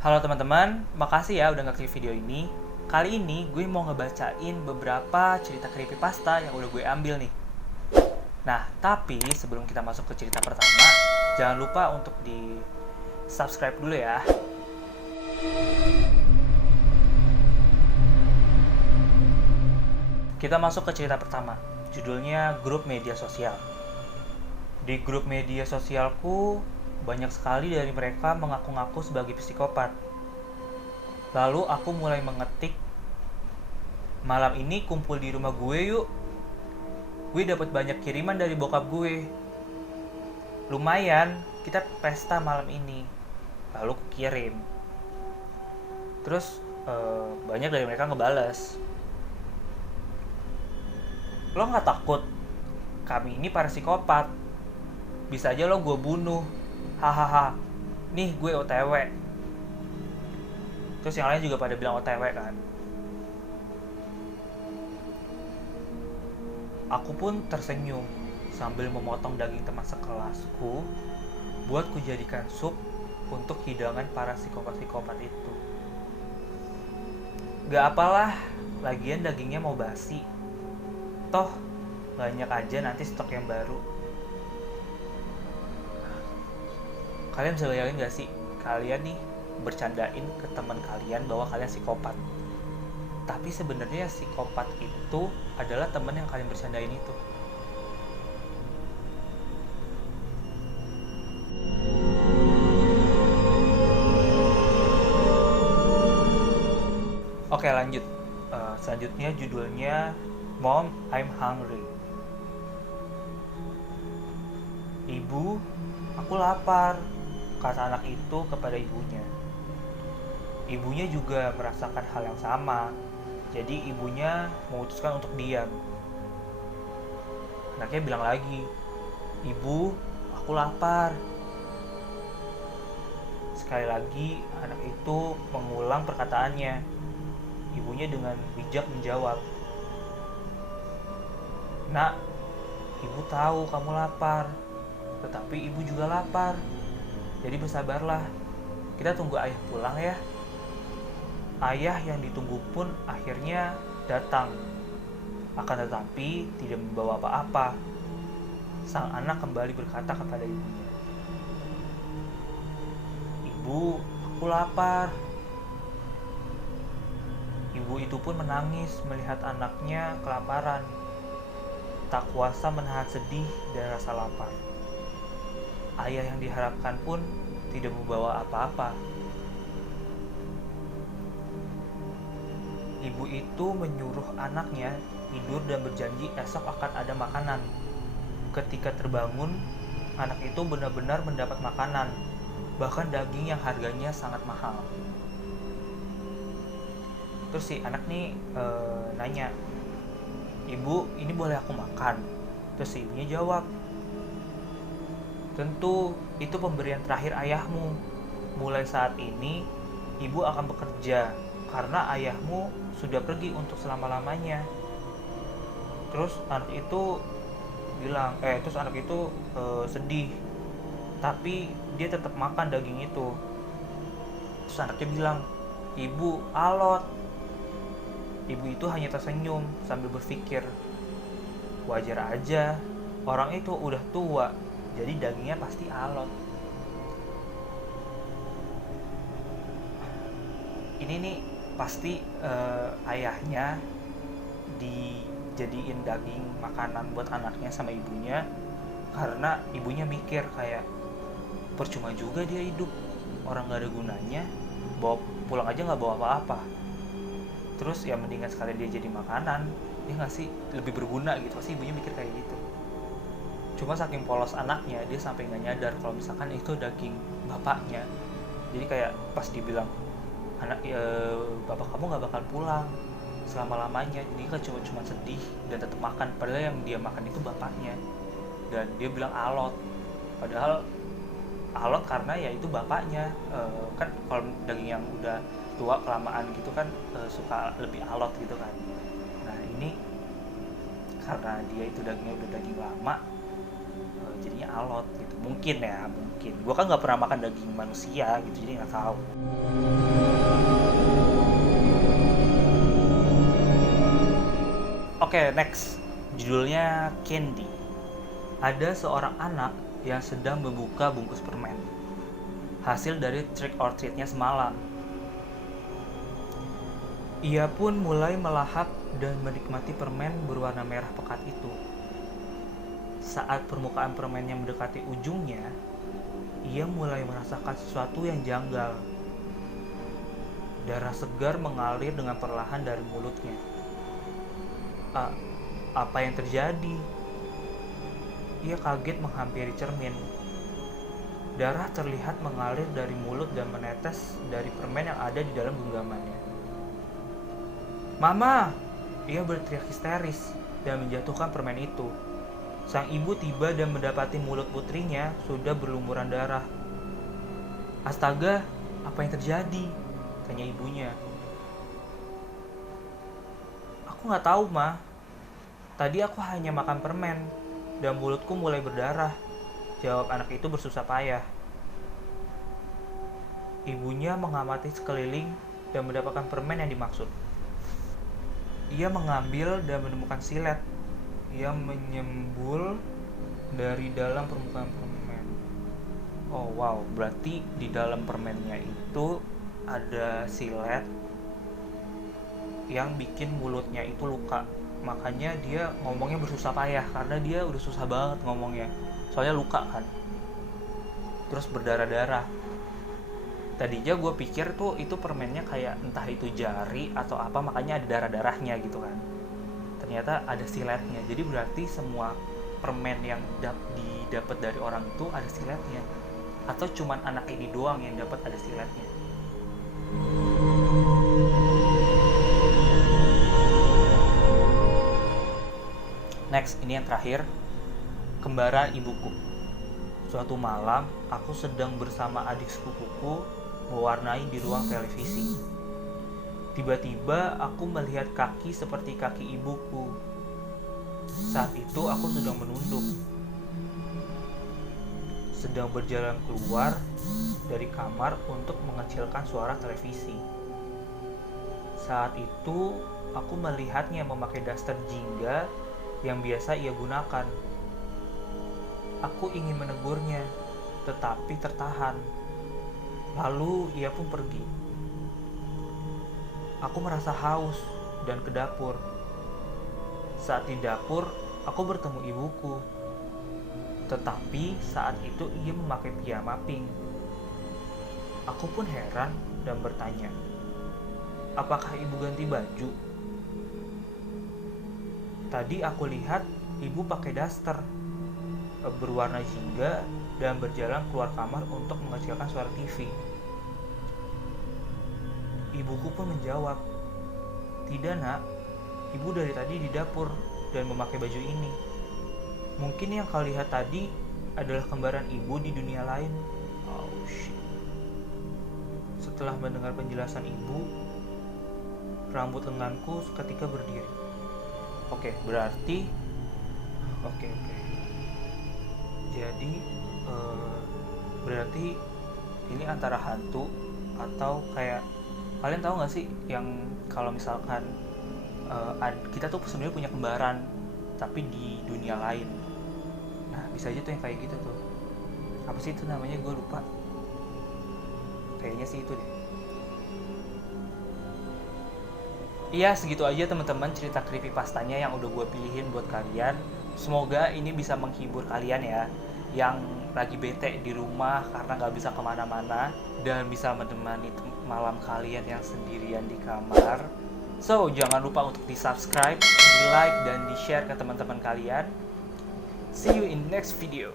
Halo teman-teman, makasih ya udah ngeklik video ini. Kali ini gue mau ngebacain beberapa cerita creepypasta yang udah gue ambil nih. Nah, tapi sebelum kita masuk ke cerita pertama, jangan lupa untuk di subscribe dulu ya. Kita masuk ke cerita pertama, judulnya grup media sosial. Di grup media sosialku, banyak sekali dari mereka mengaku-ngaku sebagai psikopat. Lalu aku mulai mengetik, malam ini kumpul di rumah gue yuk. Gue dapat banyak kiriman dari bokap gue. Lumayan, kita pesta malam ini. Lalu aku kirim. Terus banyak dari mereka ngebales. Lo nggak takut? Kami ini para psikopat. Bisa aja lo gue bunuh. Hahaha. Nih gue OTW. Terus yang lain juga pada bilang OTW kan. Aku pun tersenyum sambil memotong daging teman sekelasku buat kujadikan sup untuk hidangan para psikopat-psikopat itu. Gak apalah, lagian dagingnya mau basi. Toh, banyak aja nanti stok yang baru. Kalian bisa bayangin gak sih, kalian nih bercandain ke teman kalian bahwa kalian psikopat. Tapi sebenarnya psikopat itu adalah teman yang kalian bercandain itu. Oke lanjut. Selanjutnya judulnya Mom, I'm Hungry. Ibu, aku lapar, kata anak itu kepada ibunya. Ibunya juga merasakan hal yang sama. Jadi ibunya memutuskan untuk diam. Anaknya bilang lagi, Ibu, aku lapar. Sekali lagi anak itu mengulang perkataannya. Ibunya dengan bijak menjawab, Nak, ibu tahu kamu lapar, tetapi ibu juga lapar. Jadi bersabarlah, kita tunggu ayah pulang ya. Ayah yang ditunggu pun akhirnya datang. Akan tetapi tidak membawa apa-apa. Sang anak kembali berkata kepada ibunya, Ibu, aku lapar. Ibu itu pun menangis melihat anaknya kelaparan. Tak kuasa menahan sedih dan rasa lapar. Ayah yang diharapkan pun tidak membawa apa-apa. Ibu itu menyuruh anaknya tidur dan berjanji esok akan ada makanan. Ketika terbangun, anak itu benar-benar mendapat makanan, bahkan daging yang harganya sangat mahal. Terus si anak nih nanya, Ibu, ini boleh aku makan? Terus si ibunya jawab, tentu itu pemberian terakhir ayahmu. Mulai saat ini, ibu akan bekerja karena ayahmu sudah pergi untuk selama-lamanya. Terus anak itu bilang, sedih, tapi dia tetap makan daging itu. Terus anaknya bilang, Ibu, alot. Ibu itu hanya tersenyum sambil berpikir, wajar aja, orang itu udah tua, jadi dagingnya pasti alot. Ini nih pasti ayahnya dijadiin daging makanan buat anaknya sama ibunya, karena ibunya mikir kayak percuma juga dia hidup, orang gak ada gunanya, bawa pulang aja gak bawa apa-apa. Terus ya mendingan sekalian dia jadi makanan, ya nggak sih, lebih berguna gitu. Pasti ibunya mikir kayak gitu. Cuma saking polos anaknya, dia sampai nggak nyadar kalau misalkan itu daging bapaknya. Jadi kayak pas dibilang, bapak kamu nggak bakal pulang selama lamanya, jadi kan cuma sedih dan tetap makan. Padahal yang dia makan itu bapaknya, dan dia bilang alot. Padahal alot karena ya itu bapaknya. Kan kalau daging yang udah tua kelamaan gitu kan suka lebih alot gitu kan. Nah ini karena dia itu dagingnya udah daging lama, jadinya alot gitu. mungkin ya, mungkin. Gue kan nggak pernah makan daging manusia gitu, jadi nggak tahu. Oke, next. Judulnya Candy. Ada seorang anak yang sedang membuka bungkus permen, hasil dari trick or treatnya semalam. Ia pun mulai melahap dan menikmati permen berwarna merah pekat itu. Saat permukaan permennya mendekati ujungnya, ia mulai merasakan sesuatu yang janggal. Darah segar mengalir dengan perlahan dari mulutnya. Apa yang terjadi? Ia kaget menghampiri cermin. Darah terlihat mengalir dari mulut dan menetes dari permen yang ada di dalam genggamannya. "Mama!" Ia berteriak histeris dan menjatuhkan permen itu. Sang ibu tiba dan mendapati mulut putrinya sudah berlumuran darah. "Astaga, apa yang terjadi?" tanya ibunya. "Aku nggak tahu, Ma. Tadi aku hanya makan permen dan mulutku mulai berdarah," jawab anak itu bersusah payah. Ibunya mengamati sekeliling dan mendapatkan permen yang dimaksud. Ia mengambil dan menemukan silet. Ia menyembul dari dalam permukaan permen. Oh wow, berarti di dalam permennya itu ada silet yang bikin mulutnya itu luka. Makanya dia ngomongnya bersusah payah, karena dia udah susah banget ngomongnya. Soalnya luka kan. Terus berdarah-darah. Tadinya gue pikir tuh itu permennya kayak entah itu jari atau apa, makanya ada darah-darahnya gitu kan. Ternyata ada siletnya. Jadi berarti semua permen yang didapat dari orang itu ada siletnya. Atau cuman anak ini doang yang dapat ada siletnya. Next, ini yang terakhir. Kembaran ibuku. Suatu malam, aku sedang bersama adik sepupuku mewarnai di ruang televisi. Tiba-tiba aku melihat kaki seperti kaki ibuku. Saat itu aku sedang menunduk, sedang berjalan keluar dari kamar untuk mengecilkan suara televisi. Saat itu aku melihatnya memakai daster jingga yang biasa ia gunakan. Aku ingin menegurnya, tetapi tertahan. Lalu ia pun pergi. Aku merasa haus dan ke dapur. Saat di dapur, aku bertemu ibuku. Tetapi saat itu ia memakai piyama pink. Aku pun heran dan bertanya, "Apakah ibu ganti baju?" Tadi aku lihat ibu pakai daster berwarna jingga dan berjalan keluar kamar untuk mengecilkan suara TV. Ibuku pun menjawab, "Tidak, Nak. Ibu dari tadi di dapur dan memakai baju ini. Mungkin yang kau lihat tadi adalah kembaran ibu di dunia lain." Oh shit. Setelah mendengar penjelasan ibu, rambut lenganku seketika berdiri. Oke. Jadi berarti ini antara hantu atau kayak, kalian tahu nggak sih yang kalau misalkan kita tuh sebenarnya punya kembaran tapi di dunia lain. Nah, bisa aja tuh yang kayak gitu tuh. Apa sih itu namanya, gue lupa. Kayaknya sih itu deh. Iya, segitu aja teman-teman cerita creepypastanya yang udah gue pilihin buat kalian. Semoga ini bisa menghibur kalian ya, yang lagi bete di rumah karena gak bisa kemana-mana, dan bisa menemani malam kalian yang sendirian di kamar. So, jangan lupa untuk di subscribe, di like, dan di share ke teman-teman kalian. See you in next video.